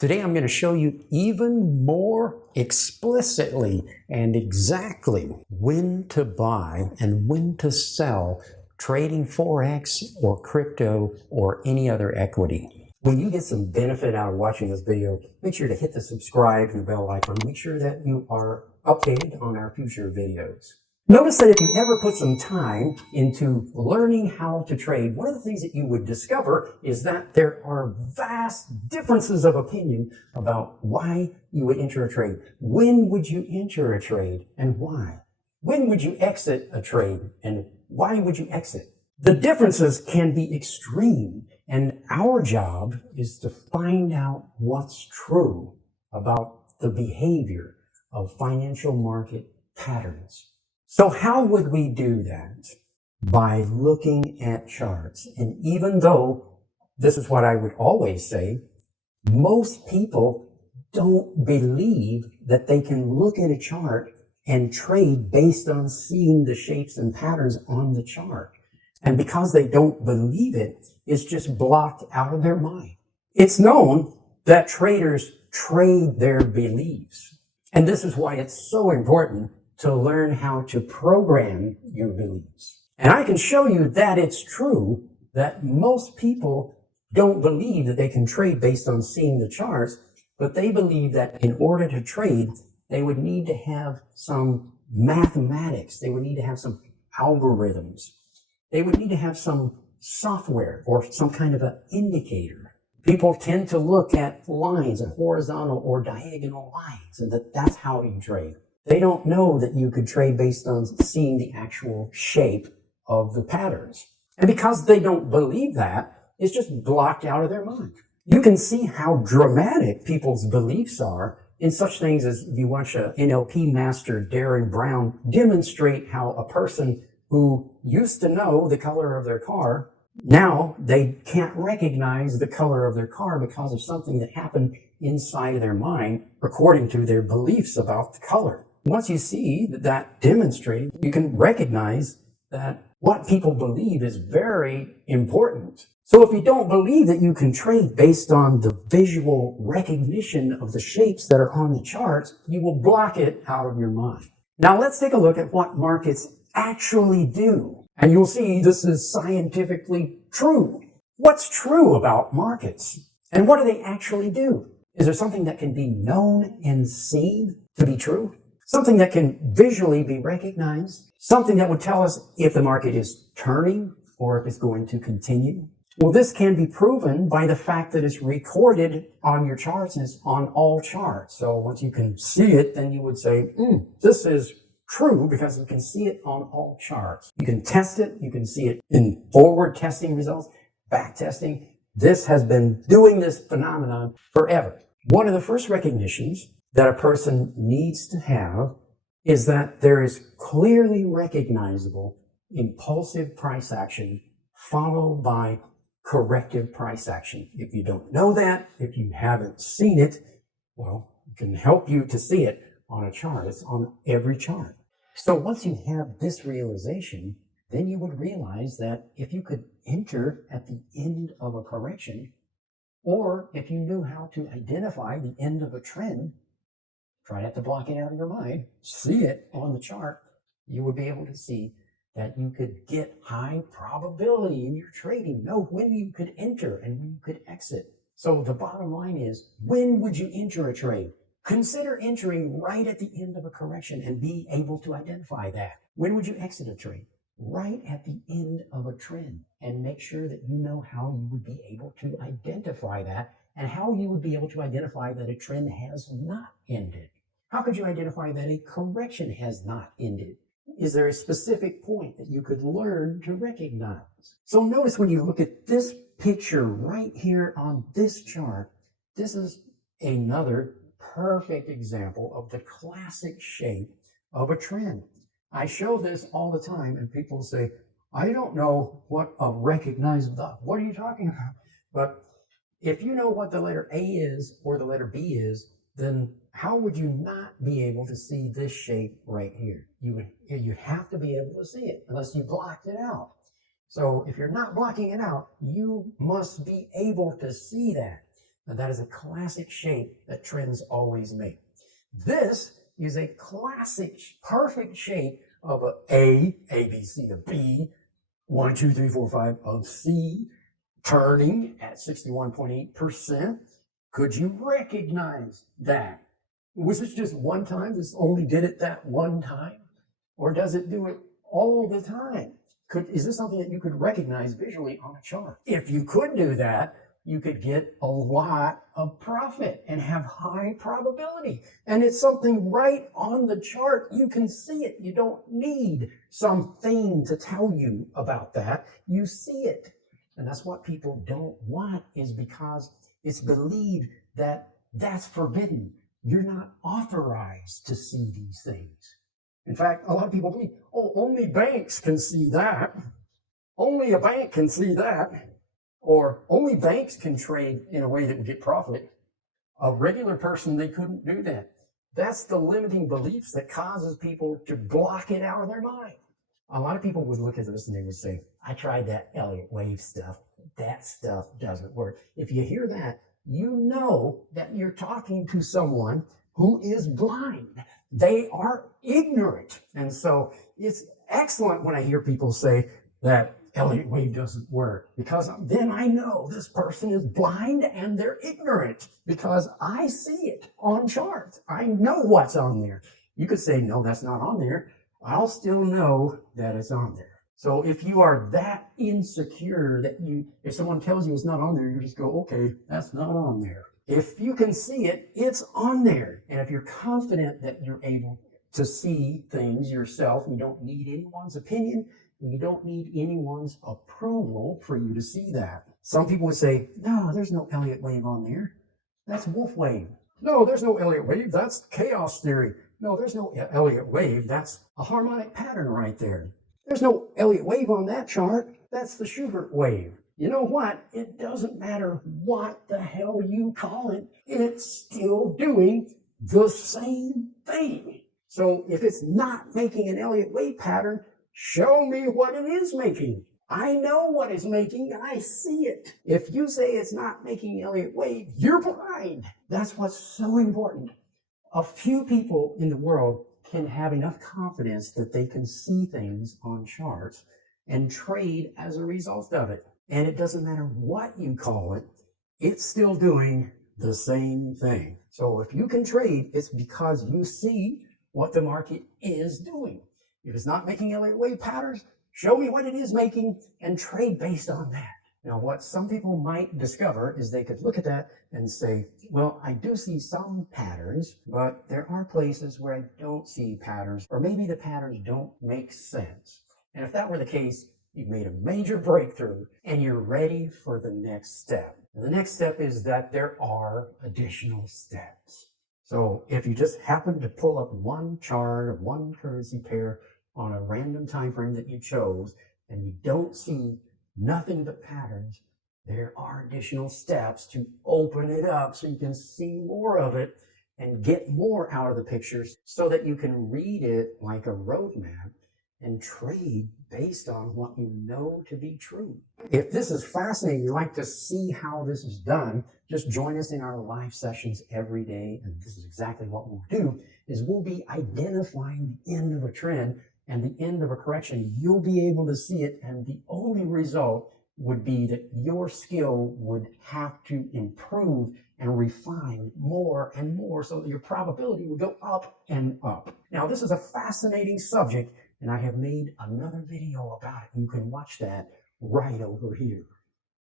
Today I'm going to show you even more explicitly and exactly when to buy and when to sell trading Forex or crypto or any other equity. When you get some benefit out of watching this video, make sure to hit the subscribe and bell icon. Make sure that you are updated on our future videos. Notice that if you ever put some time into learning how to trade, one of the things that you would discover is that there are vast differences of opinion about why you would enter a trade. When would you enter a trade and why? When would you exit a trade and why would you exit? The differences can be extreme, and our job is to find out what's true about the behavior of financial market patterns. So how would we do that? By looking at charts. And even though this is what I would always say, most people don't believe that they can look at a chart and trade based on seeing the shapes and patterns on the chart. And because they don't believe it, it's just blocked out of their mind. It's known that traders trade their beliefs. And this is why it's so important to learn how to program your beliefs. And I can show you that it's true that most people don't believe that they can trade based on seeing the charts, but they believe that in order to trade, they would need to have some mathematics. They would need to have some algorithms. They would need to have some software or some kind of an indicator. People tend to look at lines, and horizontal or diagonal lines, and that's how you trade. They don't know that you could trade based on seeing the actual shape of the patterns. And because they don't believe that, it's just blocked out of their mind. You can see how dramatic people's beliefs are in such things as if you watch a NLP master, Darren Brown, demonstrate how a person who used to know the color of their car, now they can't recognize the color of their car because of something that happened inside of their mind according to their beliefs about the color. Once you see that demonstrated, you can recognize that what people believe is very important. So if you don't believe that you can trade based on the visual recognition of the shapes that are on the charts, you will block it out of your mind. Now let's take a look at what markets actually do. And you'll see this is scientifically true. What's true about markets? And what do they actually do? Is there something that can be known and seen to be true? Something that can visually be recognized? Something that would tell us if the market is turning or if it's going to continue? Well, this can be proven by the fact that it's recorded on your charts and it's on all charts. So once you can see it, then you would say, this is true because you can see it on all charts. You can test it. You can see it in forward testing results, back testing. This has been doing this phenomenon forever. One of the first recognitions that a person needs to have is that there is clearly recognizable impulsive price action followed by corrective price action. If you don't know that, if you haven't seen it, well, it can help you to see it on a chart. It's on every chart. So once you have this realization, then you would realize that if you could enter at the end of a correction, or if you knew how to identify the end of a trend, try not to block it out of your mind, see it on the chart, you would be able to see that you could get high probability in your trading, know when you could enter and when you could exit. So the bottom line is, when would you enter a trade? Consider entering right at the end of a correction and be able to identify that. When would you exit a trade? Right at the end of a trend, and make sure that you know how you would be able to identify that and how you would be able to identify that a trend has not ended. How could you identify that a correction has not ended? Is there a specific point that you could learn to recognize? So notice when you look at this picture right here on this chart, this is another perfect example of the classic shape of a trend. I show this all the time and people say, I don't know what a recognizable, what are you talking about? But if you know what the letter A is or the letter B is, then how would you not be able to see this shape right here? You have to be able to see it unless you blocked it out. So if you're not blocking it out, you must be able to see that. And that is a classic shape that trends always make. This is a classic, perfect shape of A, B, C, a B, 1, 2, 3, 4, 5 of C, turning at 61.8%. Could you recognize that? Was this just one time? This only did it that one time? Or does it do it all the time? Is this something that you could recognize visually on a chart? If you could do that, you could get a lot of profit and have high probability. And it's something right on the chart. You can see it. You don't need something to tell you about that. You see it. And that's what people don't want, is because it's believed that that's forbidden. You're not authorized to see these things. In fact, a lot of people believe, oh, only banks can see that. Only a bank can see that. Or only banks can trade in a way that would get profit. A regular person, they couldn't do that. That's the limiting beliefs that causes people to block it out of their mind. A lot of people would look at this and they would say, I tried that Elliott wave stuff. That stuff doesn't work. If you hear that, you know that you're talking to someone who is blind. They are ignorant. And so it's excellent when I hear people say that Elliott wave doesn't work, because then I know this person is blind and they're ignorant, because I see it on charts. I know what's on there. You could say, no, that's not on there. I'll still know that it's on there. So if you are that insecure that if someone tells you it's not on there, you just go, okay, that's not on there. If you can see it, it's on there. And if you're confident that you're able to see things yourself, you don't need anyone's opinion, and you don't need anyone's approval for you to see that. Some people would say, no, there's no Elliott wave on there. That's Wolf wave. No, there's no Elliott wave. That's chaos theory. No, there's no Elliott wave. That's a harmonic pattern right there. There's no Elliott wave on that chart. That's the Schubert wave. You know what? It doesn't matter what the hell you call it. It's still doing the same thing. So if it's not making an Elliott wave pattern, show me what it is making. I know what it's making and I see it. If you say it's not making Elliott wave, you're blind. That's what's so important. A few people in the world can have enough confidence that they can see things on charts and trade as a result of it. And it doesn't matter what you call it, it's still doing the same thing. So if you can trade, it's because you see what the market is doing. If it's not making Elliott wave patterns, show me what it is making and trade based on that. Now, what some people might discover is they could look at that and say, well, I do see some patterns, but there are places where I don't see patterns, or maybe the patterns don't make sense. And if that were the case, you've made a major breakthrough and you're ready for the next step. And the next step is that there are additional steps. So if you just happen to pull up one chart of one currency pair on a random time frame that you chose, and you don't see nothing but patterns, there are additional steps to open it up so you can see more of it and get more out of the pictures so that you can read it like a roadmap and trade based on what you know to be true. If this is fascinating, you'd like to see how this is done, just join us in our live sessions every day. And this is exactly what we'll do, is we'll be identifying the end of a trend and the end of a correction. You'll be able to see it, and the only result would be that your skill would have to improve and refine more and more so that your probability would go up and up. Now, this is a fascinating subject, and I have made another video about it. You can watch that right over here.